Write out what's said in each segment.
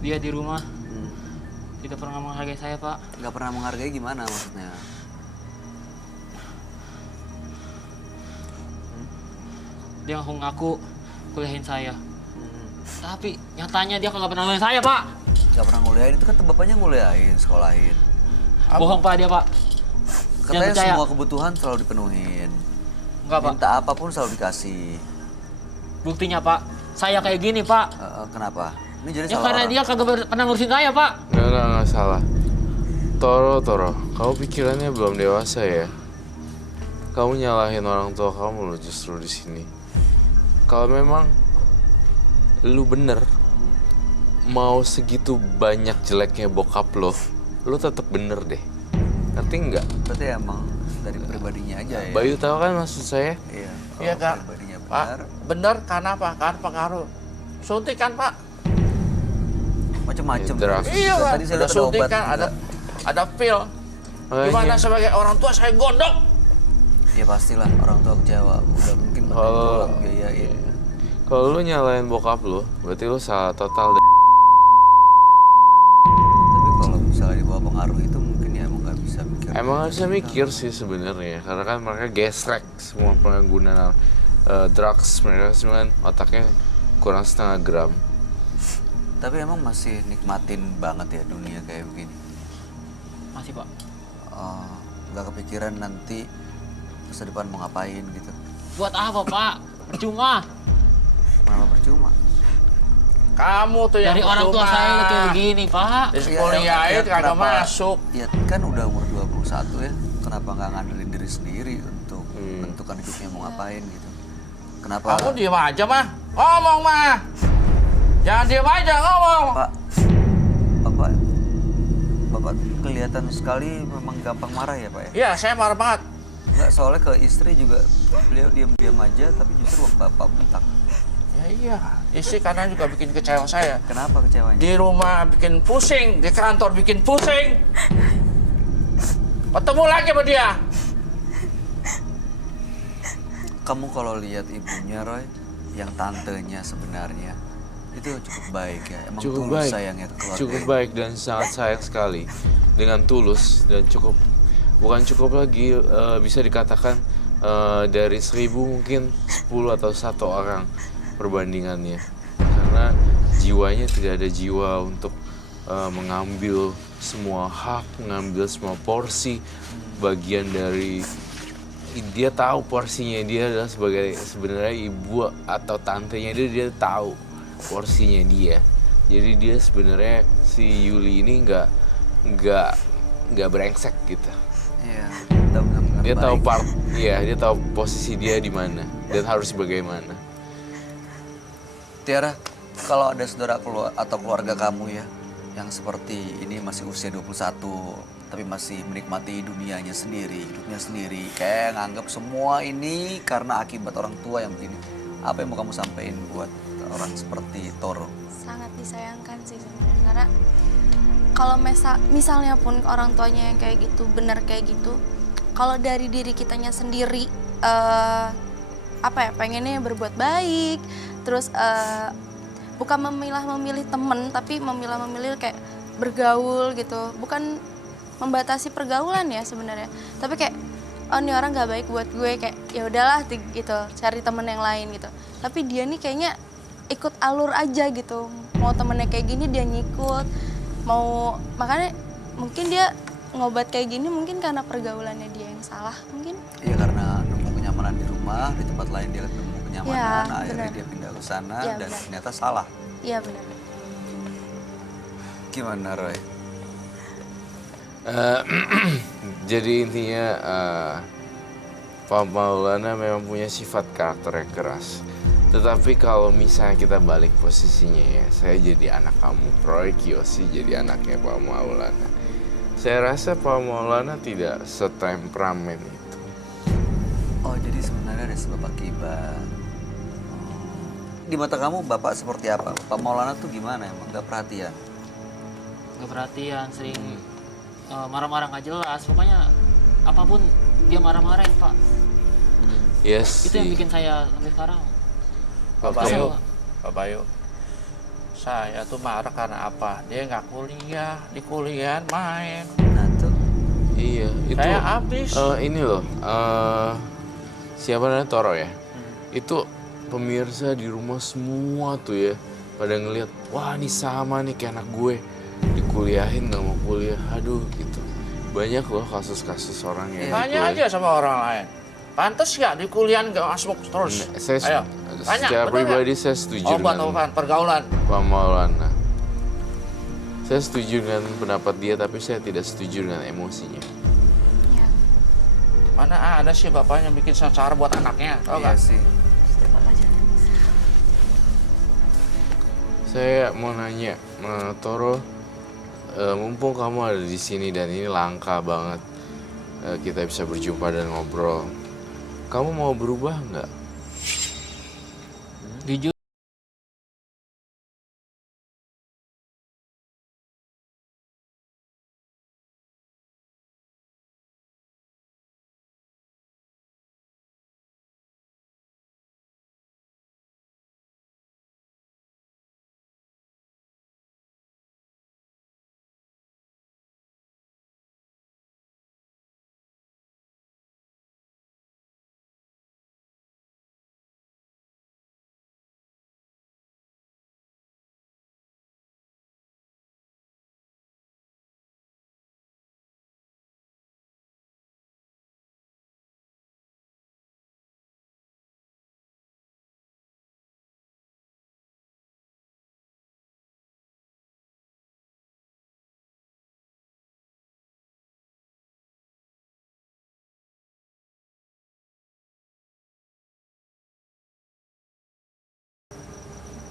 Dia di rumah tidak pernah menghargai saya, Pak. Nggak pernah menghargai gimana maksudnya? Dia ngaku kuliahin saya. Tapi nyatanya dia kagak pernah nguliahin saya, Pak. Nggak pernah nguliahin, itu kan bapaknya nguliahin, sekolahin. Bohong, Pak, dia, Pak. Katanya percaya. semua kebutuhan selalu dipenuhin. Enggak, Pak. Minta apapun selalu dikasih. Buktinya, Pak, saya kayak gini, Pak. Kenapa? Ini jadi Ya salah karena orang. dia kagak pernah ngurusin saya, Pak. Nggak salah. Toro, kamu pikirannya belum dewasa ya. Kamu nyalahin orang tua kamu lo justru di sini. Kalau memang lu bener mau segitu banyak jeleknya bokap lo tetap bener deh. Ngerti nggak? Berarti emang dari pribadinya aja ya. Bayu tahu kan maksud saya? Iya. Iya, kalau Kak. pribadinya Pak, benar, bener karena apa? Karena pengaruh. Suntik kan, Pak? macem-macem. Ya, drugs. Iya, Pak. Tadi saya Ada lihat suntik obat kan, juga. ada pil. Gimana sebagai orang tua saya gondok? Ya pastilah orang tua kecewa. Udah mungkin Kalau- orang biayain. Kalau lu nyalain bokap lu, berarti lu salah total deh. Tapi kalau misalnya di bawah pengaruh itu mungkin ya emang nggak bisa mikir. Emang harusnya mikir sih sebenarnya, karena kan mereka gesrek semua pengguna drugs, mereka semua kan otaknya kurang setengah gram. Tapi emang masih nikmatin banget ya dunia kayak begini. Masih, Pak. Nggak kepikiran nanti masa depan mau ngapain gitu. Buat apa, Pak? Percuma. Malah percuma. Kamu tuh yang Dari orang tua percuma. saya kayak begini, Pak. Di kuliahin kagak kenapa- masuk. Ya kan udah umur 21 ya. Kenapa nggak ngandelin diri sendiri untuk menentukan hidupnya mau ngapain gitu. Kenapa? Kamu diem aja, mah. Ngomong, mah. Jangan diem aja, ngomong. Bapak kelihatan sekali memang gampang marah ya Pak ya? Iya, saya marah banget. Nggak, soalnya ke istri juga beliau diam-diam aja tapi justru Bapak bentak. Ya iya, istri kadang juga bikin kecewa saya. Kenapa kecewanya? Di rumah bikin pusing, di kantor bikin pusing. Ketemu lagi sama dia. Kamu kalau lihat ibunya Roy, yang tantenya sebenarnya itu cukup baik ya. Emang Cukup tulus baik, sayangnya ke keluarga. cukup baik dan sangat sayang sekali dengan tulus dan cukup, bukan cukup lagi bisa dikatakan dari 1000 mungkin 10 atau 1 orang perbandingannya, karena jiwanya tidak ada jiwa untuk mengambil semua hak, mengambil semua porsi bagian dari. Dia tahu porsinya dia adalah sebagai sebenarnya ibu atau tantenya dia tahu porsinya dia. Jadi dia sebenarnya si Yuli ini nggak brengsek gitu. Iya, benar-benar Dia tahu baik. dia tahu posisi dia di mana dan harus bagaimana. Tiara, kalau ada saudara atau keluarga kamu ya yang seperti ini masih usia 21 tapi masih menikmati dunianya sendiri, hidupnya sendiri, kayak nganggap semua ini karena akibat orang tua yang begini. Apa yang mau kamu sampaikan buat orang seperti Toro? Sangat disayangkan sih sebenarnya, karena kalau misalnya pun orang tuanya yang kayak gitu, bener kayak gitu, kalau dari diri kitanya sendiri pengennya berbuat baik, terus bukan memilih temen tapi memilih kayak bergaul gitu, bukan membatasi pergaulan ya sebenarnya, tapi kayak oh ini orang nggak baik buat gue, kayak ya udahlah gitu, cari temen yang lain gitu. Tapi dia nih kayaknya ikut alur aja gitu, mau temennya kayak gini dia ngikut, mau makanya mungkin dia ngobat kayak gini mungkin karena pergaulannya dia yang salah mungkin. Iya, karena nemu kenyamanan di rumah, di tempat lain dia nemu kenyamanan, Ya, akhirnya benar. dia pindah ke sana Ya, dan benar. ternyata salah. Iya benar. Gimana Roy? Jadi intinya Pak Maulana memang punya sifat karakter yang keras. Tetapi kalau misalnya kita balik posisinya ya, saya jadi anak kamu, Roy Kiyoshi jadi anaknya Pak Maulana. Saya rasa Pak Maulana tidak setemperamen itu. Oh, jadi sebenarnya ada sebab akibat. Di mata kamu bapak seperti apa? Pak Maulana tuh gimana emang? Gak perhatian? Gak perhatian, sering marah-marah nggak jelas. Pokoknya apapun dia marah-marahin, Pak. Yes. Itu yang bikin saya sampai sekarang. Pak Oke. Bayu, Pak Bayu, Saya tuh marah karena apa? Dia nggak kuliah, di kuliah main. Nah tuh. Iya, itu Saya habis. ini loh, siapa namanya Toro ya? Itu pemirsa di rumah semua tuh ya, pada ngelihat, wah ini sama nih kayak anak gue, dikuliahin nggak mau kuliah, aduh gitu. Banyak loh kasus-kasus orang yang Tanya aja sama orang lain. Pantes nggak di kuliah nggak masuk terus? Saya Ayo, tanya. secara bener nggak? pribadi saya setuju Obat-obatan, pergaulan. Pak Maulana. Saya setuju dengan pendapat dia, tapi saya tidak setuju dengan emosinya. Ya. Mana ada sih bapaknya bikin sengsara buat anaknya, tau Iya nggak? sih. Saya mau nanya, Toro, mumpung kamu ada di sini dan ini langka banget, kita bisa berjumpa dan ngobrol. Kamu mau berubah nggak? Jujur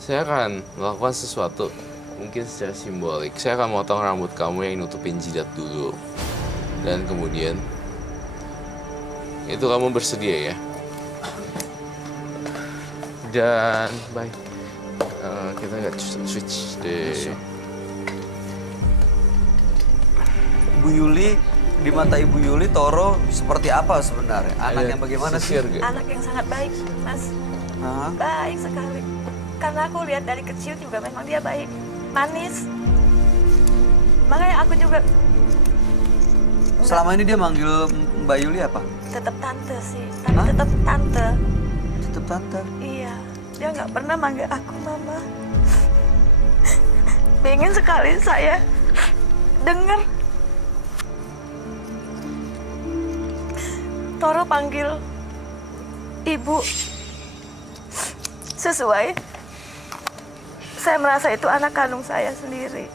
Saya akan melakukan sesuatu, mungkin secara simbolik. Saya akan motong rambut kamu yang nutupin jidat dulu. Dan kemudian, itu kamu bersedia ya? Dan, bye. Kita nggak switch deh. Bu Yuli, di mata Ibu Yuli, Toro seperti apa sebenarnya? Anak yang bagaimana sih? Sisir nggak? Anak yang sangat baik, Mas. Hah? Baik sekali. Karena aku lihat dari kecil juga memang dia baik. Manis. Makanya aku juga Selama ini dia manggil Mbak Yuli apa? tetap tante sih. Tapi Hah? tetap tante. Tetap tante. Iya. Dia nggak pernah manggil aku mama. Pengen sekali saya dengar Toro panggil ibu sesuai. Saya merasa itu anak kandung saya sendiri.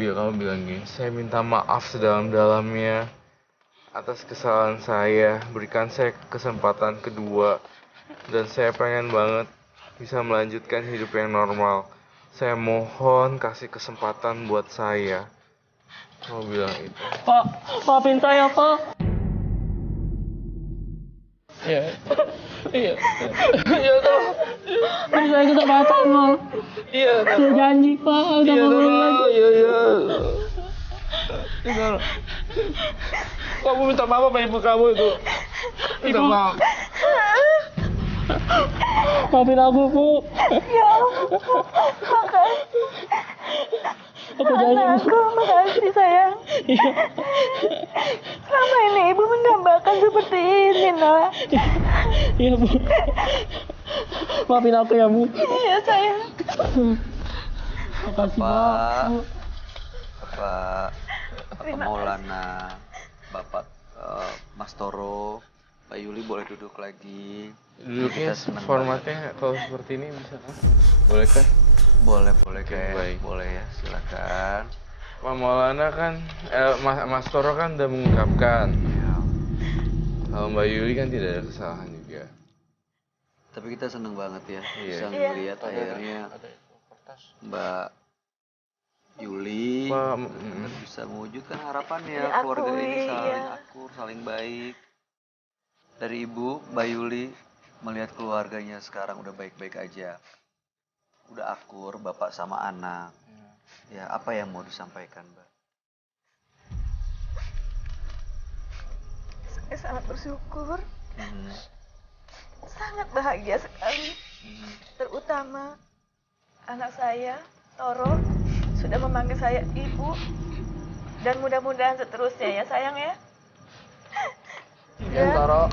kamu bilang gini, saya minta maaf sedalam-dalamnya atas kesalahan saya. Berikan saya kesempatan kedua. Dan saya pengen banget bisa melanjutkan hidup yang normal. Saya mohon kasih kesempatan buat saya. Kamu bilang itu. Pak, maafin saya, Pak. Iya. Iya. Iya, Pak. Beri saya kesempatan, Pak. Iya, Pak. Saya janji, Pak. Udah ngomong lagi. Iya, iya. Iya. Kamu minta maaf sama ibu kamu itu. Minta maaf. Maafin aku, Bu. Ya Allah, makasih. Aku janji, Bu. Anakku, makasih sayang. Iya. Selama ini ibu mendambakan seperti ini, nak. Iya, Bu. Maafin aku ya, Bu. Iya sayang. Makasih, Pak. Bu. Bapak Terima Maulana, Bapak Mas Toro, Mbak Yuli boleh duduk lagi. Duduknya Kita senang formatnya kalau seperti ini bisa kan? Boleh kan? Boleh Oke, kayak baik. boleh ya, silakan. Pak Maulana kan, Mas Toro kan udah mengungkapkan. Ya. Kalau Mbak Yuli kan tidak ada kesalahan juga. Tapi kita senang banget ya Iya. bisa Iya. melihat akhirnya Mbak Yuli Pak, bisa mewujudkan harapannya Diakui, keluarga ini saling iya. akur, saling baik. Dari Ibu, Mbak Yuli melihat keluarganya sekarang udah baik-baik aja. Udah akur bapak sama anak. Ya, apa yang mau disampaikan, Mbak? Saya sangat bersyukur, Hmm. sangat bahagia sekali. Hmm. Terutama anak saya, Toro, sudah memanggil saya ibu. Dan mudah-mudahan seterusnya ya sayang ya. Ya, Toro,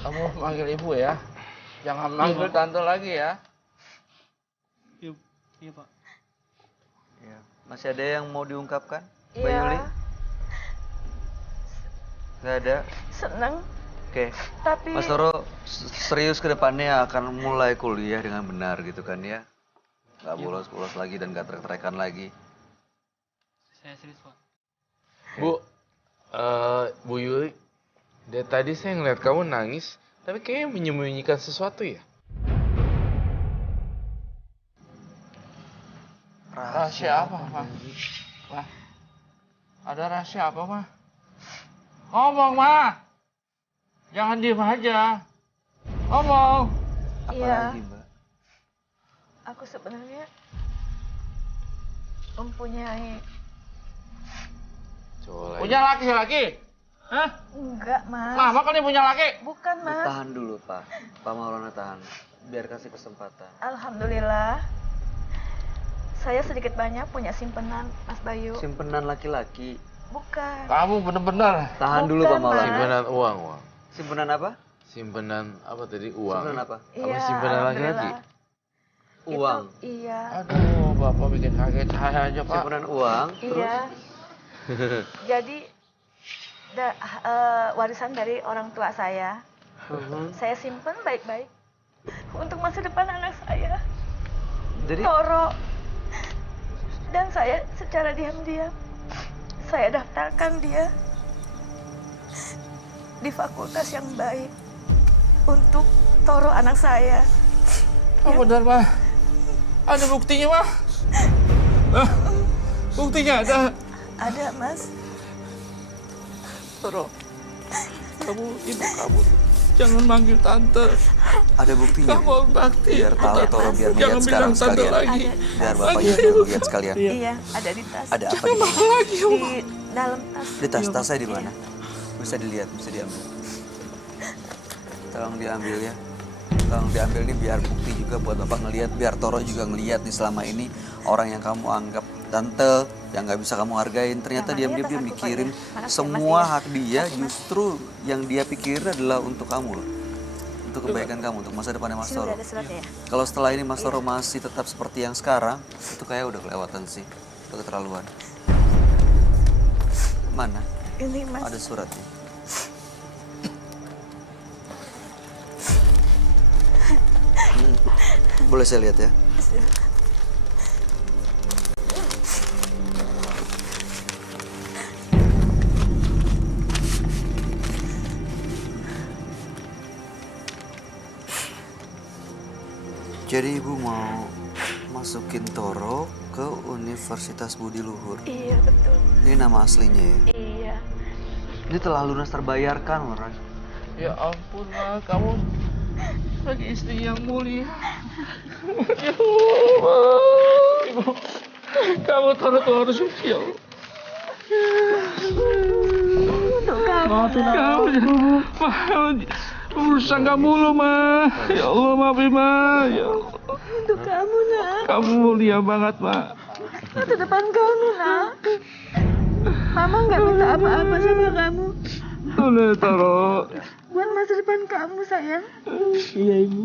kamu manggil ibu ya. Jangan manggil tante lagi ya. Iya, iya, Pak. Ya. Masih ada yang mau diungkapkan, Mbak Iya, Yuli? Nggak ada? senang. Oke. Tapi Mas Toro serius ke depannya akan mulai kuliah dengan benar gitu kan ya? Nggak bolos-bolos lagi dan nggak trek-trekan lagi. Saya serius, Pak. Bu, Bu Yuli, dari tadi saya ngeliat kamu nangis, tapi kayaknya menyembunyikan sesuatu ya? Rahasia apa, Ma? Wah, ada rahasia apa, Ma? Ngomong, Ma. Jangan diem aja. Ngomong. iya, Apalagi, Mbak? aku sebenarnya mempunyai Coba lagi. Punya laki-laki? Hah? enggak mas. Mama kan dia punya laki? Bukan mas. Tahan dulu, Pak. Pak Maulana tahan. Biar kasih kesempatan. Alhamdulillah. Saya sedikit banyak punya simpenan Mas Bayu. Simpenan laki-laki. Bukan. Kamu bener-bener. Tahan dulu, Bukan, Pak Maulana. Mas. Simpenan uang. Simpenan apa? Simpenan apa tadi? Uang. Simpenan apa? Apa simpenan laki-laki? alhamdulillah. Uang. Itu, iya. Aduh, Bapak bikin kaget saya aja, Pak. Simpenan uang. Iya. Jadi warisan dari orang tua saya. Saya simpen baik-baik untuk masa depan anak saya. Jadi Toro. Dan saya secara diam-diam saya daftarkan dia di fakultas yang baik untuk Toro anak saya. Oh, benar, Ma. Ada buktinya, Ma. Hah? Buktinya ada. Ada, Mas. Toro, kamu, ibu kamu, jangan manggil tante. ada buktinya. Kamu orang bakti. Biar tahu Toro, biar Jangan melihat sekarang bilang tante sekalian. lagi. Biar bapaknya juga lihat sekalian. Iya, ada di tas. Ada apa Jangan di marah lagi, ya, Ma. Di dalam tas. Di tas saya di mana? Bisa dilihat, bisa diambil. Tolong diambil ya. Tolong diambil nih biar bukti juga buat Bapak ngelihat, biar Toro juga ngelihat nih selama ini orang yang kamu anggap tante yang nggak bisa kamu hargain ternyata Yang mana diam-diam ya, dia tas aku, mikirin Pak, ya? Makasih, semua Mas, ya. hak dia justru yang dia pikirin adalah untuk kamu loh. Untuk kebaikan kamu, untuk masa depannya Mas Sini Toro. udah ada suratnya ya? Kalau setelah ini Mas Toro masih tetap seperti yang sekarang, itu kayak udah kelewatan sih. Udah keterlaluan. Mana? Ini, Mas. Ada suratnya. Boleh saya lihat ya? Jadi ibu mau masukin Toro ke Universitas Budi Luhur. Iya, betul. Ini nama aslinya ya? Iya. Ini telah lunas terbayarkan, Roy. Ya ampun, Ma. Kamu lagi istri yang mulia. Ya Allah, Ibu. Kamu harus ya Allah. Maafin aku. Kamu urusan kamu loh, Ma. Ya Allah, maafin, Ma. Ya Allah. Untuk kamu, nak. Kamu mulia banget, Ma. Masa depan kamu, nak. Mama nggak minta apa-apa sama kamu. Udah, Toro. Buat masa depan kamu, sayang. Iya, Ibu.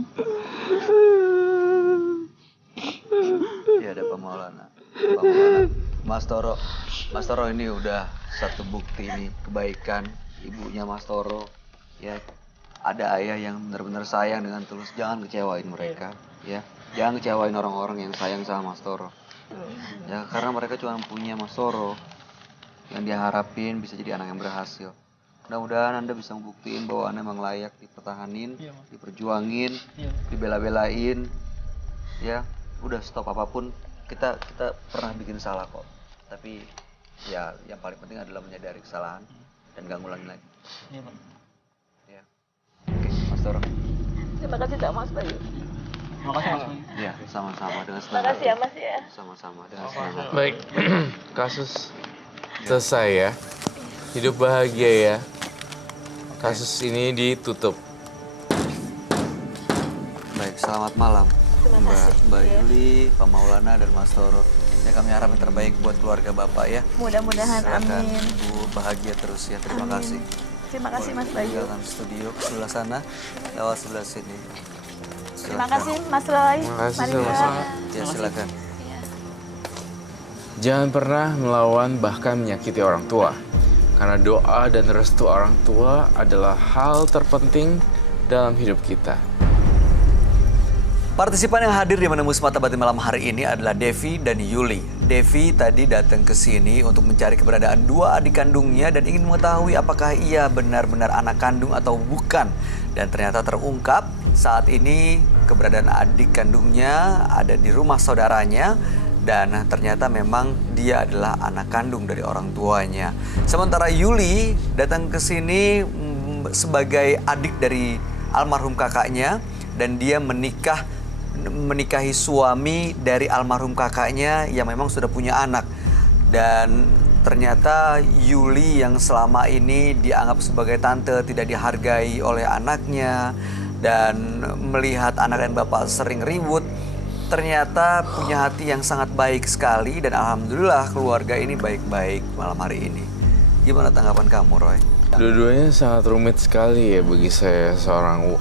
Iya, ada Pak Maulana. Pak Maulana. Mas Toro ini udah satu bukti nih kebaikan ibunya Mas Toro. Ya, ada ayah yang benar-benar sayang dengan tulus. Jangan kecewain mereka, ya. Jangan kecewain orang-orang yang sayang sama Mas Toro. Ya, karena mereka cuma punya Mas Toro yang dia harapin bisa jadi anak yang berhasil. Mudah-mudahan Anda bisa membuktiin bahwa Anda memang layak dipertahanin, diperjuangin, dibela-belain. Ya, udah stop apapun. Kita pernah bikin salah kok. Tapi ya yang paling penting adalah menyadari kesalahan dan gak ngulangin lagi. Iya, Pak. Ya. Oke, Mas Toro. Terima kasih, tak Mas Bayu. Terima kasih, Mas. Ya, sama-sama dengan Terima senang kasih ya, hati. Mas ya. Sama-sama dengan senang hati. Baik, kasus selesai ya. Hidup bahagia ya. Kasus ini ditutup. Baik, selamat malam Mbak Yuli, Pak Maulana, dan Mas Toro. Ya, kami harap yang terbaik buat keluarga Bapak ya. Mudah-mudahan, Silakan amin. Ibu bahagia terus ya. Terima kasih. Terima kasih, Mas Boleh Bayu. tinggalkan studio ke sebelah sana, lewat sebelah sini. Terima Silakan. kasih, Mas Roy. Terima kasih Mari sama-sama. Ya, silakan. Jangan pernah melawan bahkan menyakiti orang tua. Karena doa dan restu orang tua adalah hal terpenting dalam hidup kita. Partisipan yang hadir di Menembus Mata Batin malam hari ini adalah Devi dan Yuli. Devi tadi datang ke sini untuk mencari keberadaan dua adik kandungnya dan ingin mengetahui apakah ia benar-benar anak kandung atau bukan. Dan ternyata terungkap saat ini keberadaan adik kandungnya ada di rumah saudaranya dan ternyata memang dia adalah anak kandung dari orang tuanya. Sementara Yuli datang ke sini sebagai adik dari almarhum kakaknya dan dia menikahi suami dari almarhum kakaknya yang memang sudah punya anak. Dan ternyata Yuli yang selama ini dianggap sebagai tante tidak dihargai oleh anaknya dan melihat anak dan bapak sering ribut, ternyata punya hati yang sangat baik sekali dan alhamdulillah keluarga ini baik-baik malam hari ini. Gimana tanggapan kamu, Roy? Dua-duanya sangat rumit sekali ya bagi saya, seorang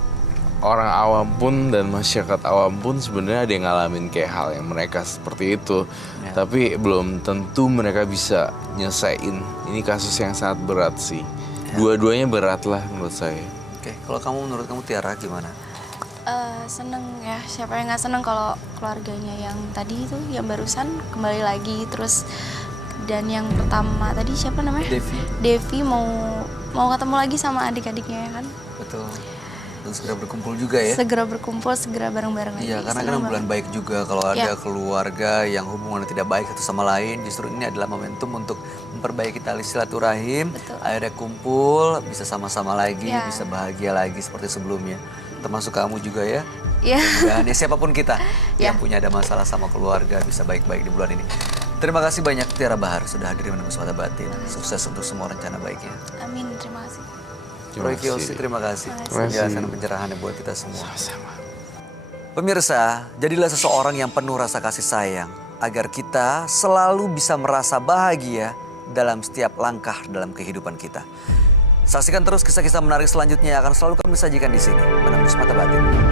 orang awam pun dan masyarakat awam pun sebenarnya ada yang ngalamin kayak hal yang mereka seperti itu. Ya. Tapi belum tentu mereka bisa nyelesain. Ini kasus yang sangat berat sih. Ya. Dua-duanya berat lah menurut saya. Oke, kalau kamu menurut kamu Tiara gimana? Seneng ya, siapa yang nggak seneng kalau keluarganya yang tadi itu yang barusan kembali lagi. Terus dan yang pertama tadi siapa namanya? Devi mau ketemu lagi sama adik-adiknya ya kan? Betul. Dan segera berkumpul juga ya? Segera berkumpul, segera bareng-bareng lagi. Iya, karena kan Seneng bulan banget. baik juga kalau ada Ya. keluarga yang hubungannya tidak baik satu sama lain. Justru ini adalah momentum untuk memperbaiki tali silaturahim. Betul. Akhirnya kumpul, bisa sama-sama lagi, Ya. bisa bahagia lagi seperti sebelumnya. Termasuk kamu juga ya. Iya. Mudah-mudahan ya siapapun kita Ya. yang punya ada masalah sama keluarga bisa baik-baik di bulan ini. Terima kasih banyak Tiara Bahar sudah hadir di Menembus Mata Batin. Sukses untuk semua rencana baiknya. Amin, terima kasih. Roy Kiyoshi, terima kasih. Terima kasih. Penjelasan dan pencerahannya buat kita semua. Sama-sama. Pemirsa, jadilah seseorang yang penuh rasa kasih sayang agar kita selalu bisa merasa bahagia dalam setiap langkah dalam kehidupan kita. Saksikan terus kisah-kisah menarik selanjutnya yang akan selalu kami sajikan di sini, Menembus Mata Batin.